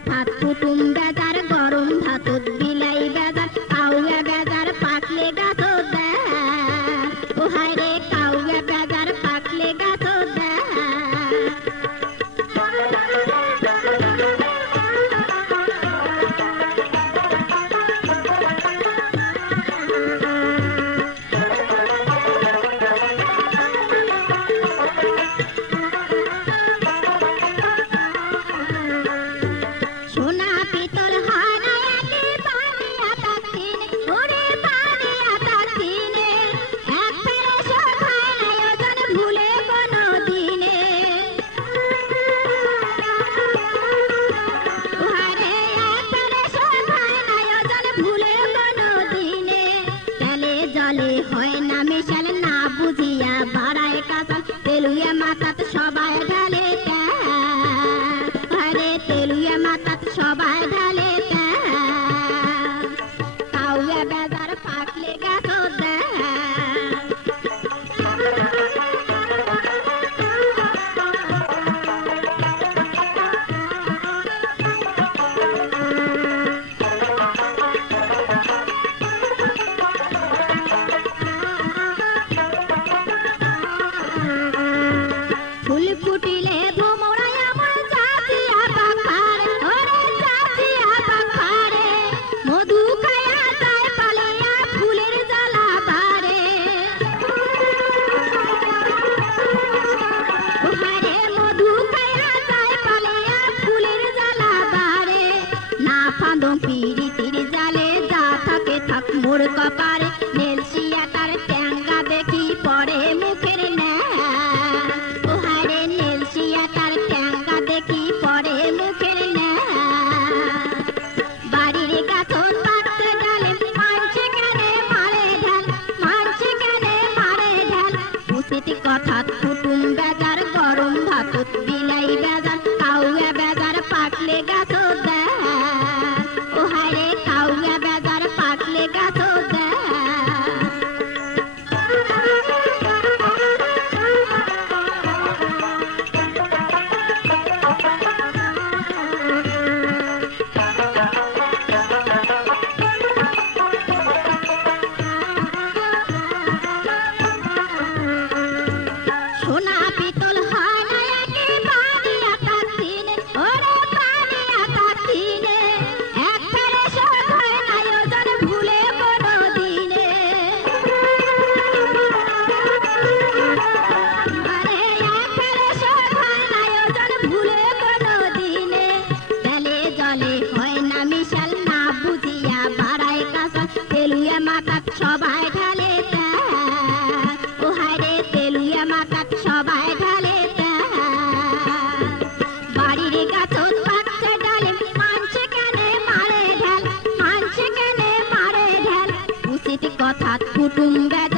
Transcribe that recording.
কথা কুটুম বেজার গরম ভাতত বিলাই বেজার কাউয়া বেজার পাকলে গাছ দেয় ও হায় রে কাউয়া বেজার পাকলে গাছ দেয় তেলুয়া মাথাত সবাই ঢালে আরে তেলুয়া মাথাত সবাই ঢালে কাউয়া বেজার পাকলে গাছ ফুটিলে ভোমরাই আমার জাতিয়া পাখারে ওরে জাতিয়া পাখারে মধু খায়া যায় পালিয়া ফুলের জ্বালা বারে ওরে মধু খায়া যায় পালিয়া ফুলের জ্বালা বারে না ফাঁদো পিরিতির জালে যা থাকে থাক মোর কপারে নেলসিয়া তার ট্যাঙ্গা দেখি পড়ে মুখের না দেখি পরে মুখের না বাড়ির গাছন পাততে ডালে মানছে কেনে মারে ঢাল মানছে কেনে মারে ঢাল উচিত কথা কুটুম বেজার গরম ভাতত বিলাই বেজার কাউয়া বেজার পাকলে গাছ দেয় ও হায় রে কাউয়া বেজার পাকলে গাছ দেয় সোনা পিতল হয় না একে বানিয়া তার দিনে ওরে বানিয়া তার দিনে এক ফেরে শোধ হয় না ওজন ভুলে কোনো দিনে আরে এক ফেরে শোধ হয় না ওজন ভুলে কোনো দিনে তেলে জলে হয় না মিশাল না বুঝিয়া বাড়ায় কাঁচা তেলুয়া মাথাত সবাই ঢালে ও হায় রে তেলুয়া মাথাত সবাই ঢালে বাড়ির গাছন পাচ্ছে ডালে মানছে কেনে মারে ঢাল মানছে কেনে মারে ঢাল উচিত কথা কুটুম বেজার